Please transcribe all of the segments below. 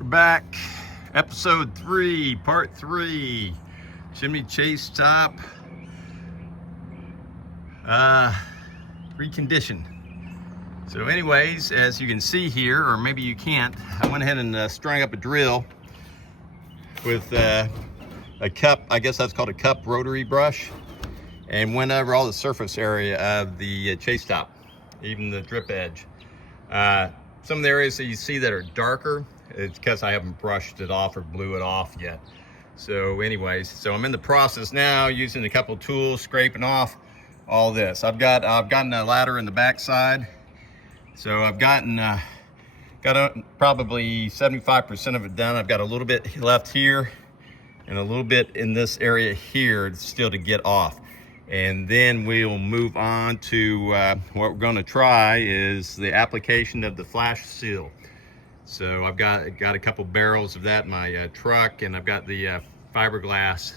We're back, episode 3, part 3, chimney chase top, reconditioned. So anyways, as you can see here, or maybe you can't, I went ahead and strung up a drill with a cup, I guess that's called a cup rotary brush, and went over all the surface area of the chase top, even the drip edge. Some of the areas that you see that are darker, it's because I haven't brushed it off or blew it off yet. So anyways, so I'm in the process now using a couple tools, scraping off all this. I've gotten a ladder in the back side. So I've gotten probably 75% of it done. I've got a little bit left here and a little bit in this area here still to get off. And then we'll move on to what we're going to try is the application of the flash seal. So I've got a couple barrels of that in my truck, and I've got the fiberglass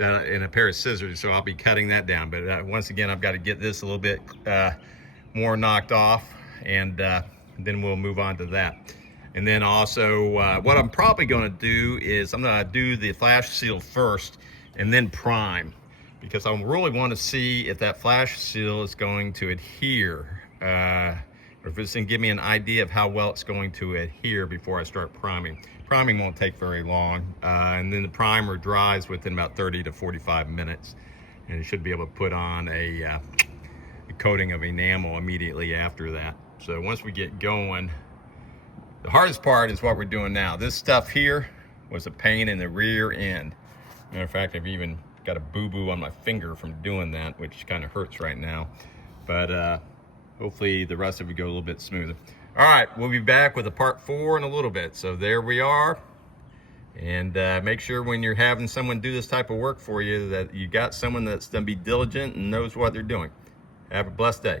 and a pair of scissors, so I'll be cutting that down. But once again, I've got to get this a little bit more knocked off, and then we'll move on to that. And then also what I'm probably going to do is I'm going to do the flash seal first and then prime, because I really want to see if that flash seal is going to adhere, or if it's going to give me an idea of how well it's going to adhere before I start priming. Priming won't take very long, and then the primer dries within about 30 to 45 minutes, and you should be able to put on a coating of enamel immediately after that. So once we get going, the hardest part is what we're doing now. This stuff here was a pain in the rear end. Matter of fact, I've even got a boo-boo on my finger from doing that, which kind of hurts right now. But hopefully the rest of it go a little bit smoother. All right, we'll be back with a part 4 in a little bit. So there we are. And make sure when you're having someone do this type of work for you that you got someone that's gonna be diligent and knows what they're doing. Have a blessed day.